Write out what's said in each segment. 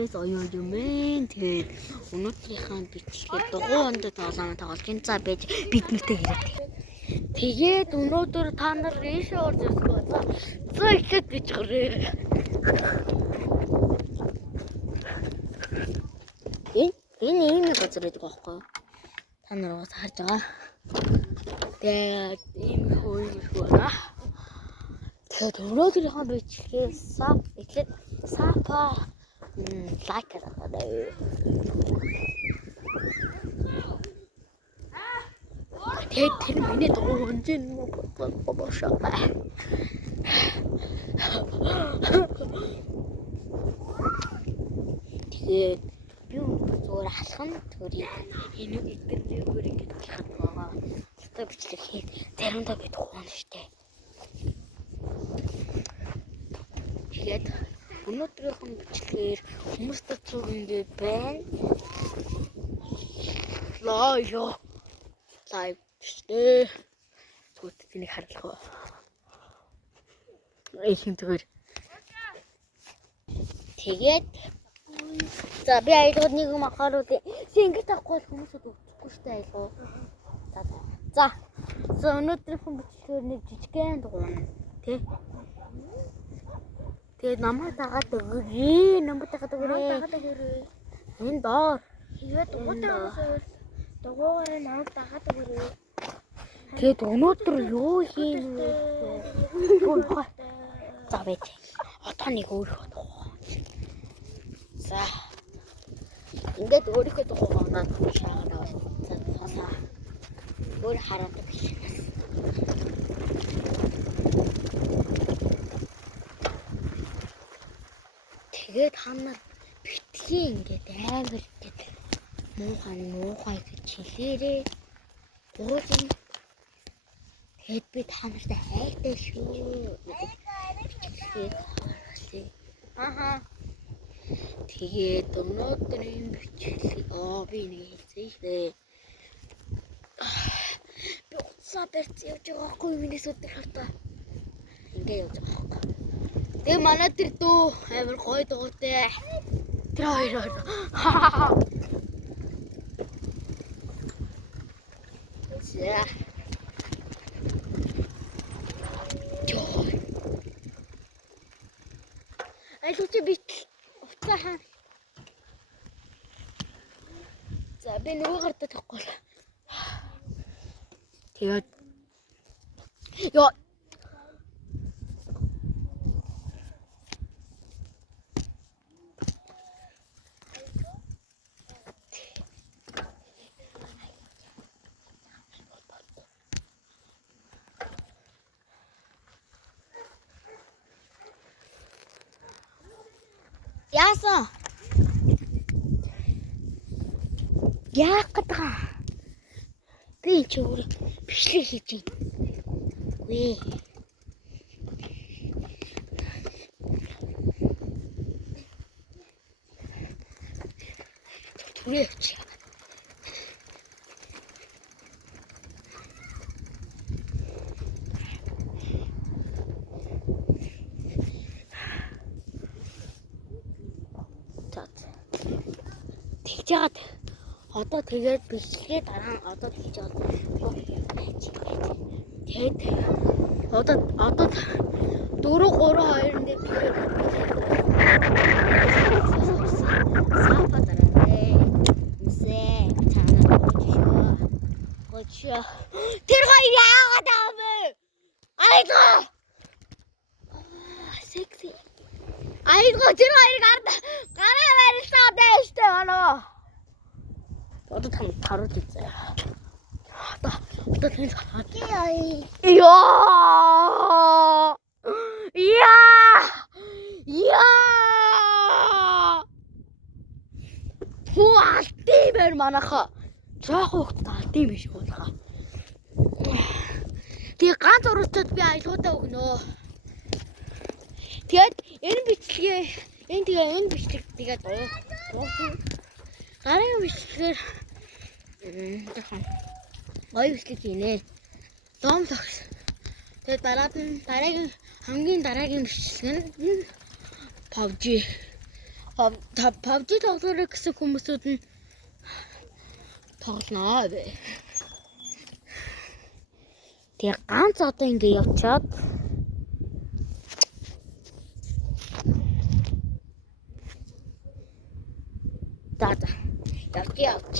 бичлэгээс оюун юмэн. Тэгээд өнөөдрийнхээ бичлэгээр дугуйнд тоглож гин за байж биднэртэй хэрэг. Тэгээд өнөөдөр та нар ийшээ орж ирсэн ба. За ихлээд бич гараа. Энэ ийм газар байдаг байхгүй юу? Та нар бас харж байгаа. Тэгээд ийм хөөе байна. Тэгээд өнөөдрийнхөө бичлэгээр сапа лайк කරන්න. Тэгээд тэр миний дугуйнд нь боошоо. Тэгээд би зүгээр алхан төрийг энэ эдгээр ингэж гихад байгаа. Өөртөө бичлэг хийх заримдаа бид хуун штэ. Тэгээд өнөөдрийнхэн бичлэгээр хүмүүстэй цугиндээ байна. Лайв штэ. Тэгвэл тэнийг харлах уу? Эхийн зүгээр. Тэгээд за би айдууд нэг юм ахаар үү. Сингэж авахгүй хүмүүсд өгөхгүй штэ айлгуу. За өнөөдрийнхэн бичлэгээр нэг жижигхэн дугуйна тий. Тэгээд намайг дагаад өгөөе. Намайг дагаад өгөөе. Энэ доор. Тэгээд дугуйгаа намайг дагаад өгөөе. Тэгээд өнөөдөр юу хийн вэ? За бэж. Одоо нэг өөрийнхөө дугуй. За. Ингээд өөрийнхөө дугуйгаа надад шаагаад авсан. Өөр хараад биш. Тэгээд хамаар битгий ингээд амар гэдэг муухай гэж хэлээрээ уучин. Тэгэд би танартай хайртай шүү. Аха. Тэгээд өнөөдрийн бичлэг би нэг хэлцээ. Би уцаа барьц явж байгаа хгүй минийс өдөр хартаа. Ингээ явж байгаа хгүй. Тэгээ манай тэр дөө амар гоё дуутай. Тэр хоёр. За. Айлууч бит уцаа хаа. За би нөгөө гартаа тахгүй. Тэгээд ёо яасан яах гэдэг би ч өөр бичлэг хийж байна. Үгүй түрээч тэгжээд одоо тэгээд бичлэгээ дараа нь одоо тэгжээд тэгээд одоо 4-3-2 нэг сапа дараатай үсээ чанаа гочоо тэр хоёр яагаад байгаа бэ? Айгаа секси айгаа тэр хоёр гараа барьсан дэжтэй оноо. Одоо тарууд үзээ. Одоо тэр хатий. Яа! Фуалтимэр манаха. Жохоо хөхт алтим биш уулаа. Тэгээ ганц урагчад би аялгуудаа өгнө. Тэгээд энэ бичлэгээ энэ бичлэг тэгээд гарын бичлэгээр дахин гоё бичлэг хийнэ. Дом тогс. Тэгээд дараагийн хамгийн дараагийн бичлэг нь PUBG. PUBG тоглоорой гэсэн хүмүүсүүд нь тоглоно бай. Тэгээ ганц одоо ингэ явчаад явж.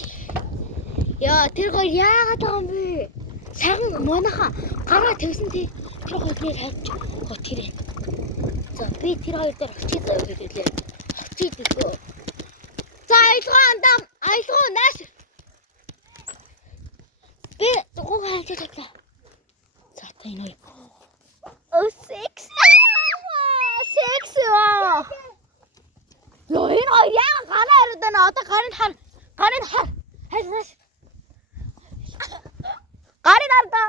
Яа, тэр гоо яагаад байгаа юм бэ? Сайхан моноха гараа тавьсан тий. Тэр хоёрыг хайж тэр. За би тэр хоёр дээр очиж заяа хэлээ. Очиж дөө. За айлгоо нааш. Би дугуй хайж татлаа. За та энэ хоёр. Оо секс. Секс аа. Яа энэ яа гараа хариуд байна. Одоо гарын хар. Хайш. Гарын харда.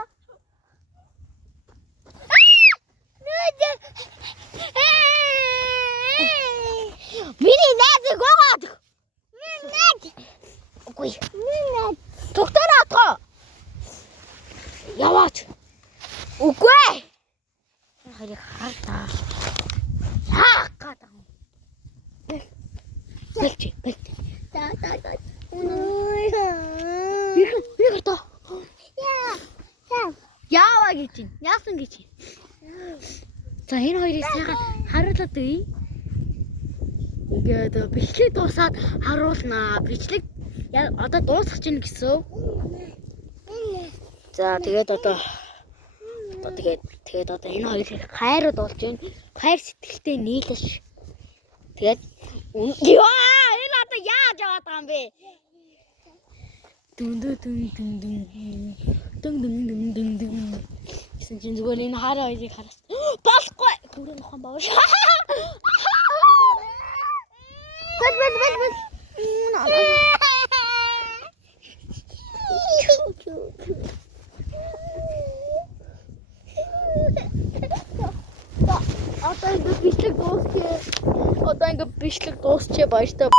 Миний найз гоод. Үгүй. Тогтоороо. Яваач. Үгүй. Харийг хардаа. Яакаа. Бэлч. Та. Их та. Яава гэж чинь. Яасан гэж чинь. За энэ хоёрыг сайхан харуулад үе. Тэгээд бичлэг дуусаад харуулнаа. Бичлэг одоо дуусах чинь гэсэн. За тэгээд одоо энэ хоёрыг хайрууд болж байна. Хайр сэтгэлтэй нийлэш. Тэгээд энэ одоо яаж яваад байгаа юм бэ? Дүн. Гэсэн чинь зүгээр энэ хараа хоёрыг хараас. Болохгүй. Гүрэн нохон бааш. Бэл. Одоо ингэ бичлэг дуусчээ баяртай.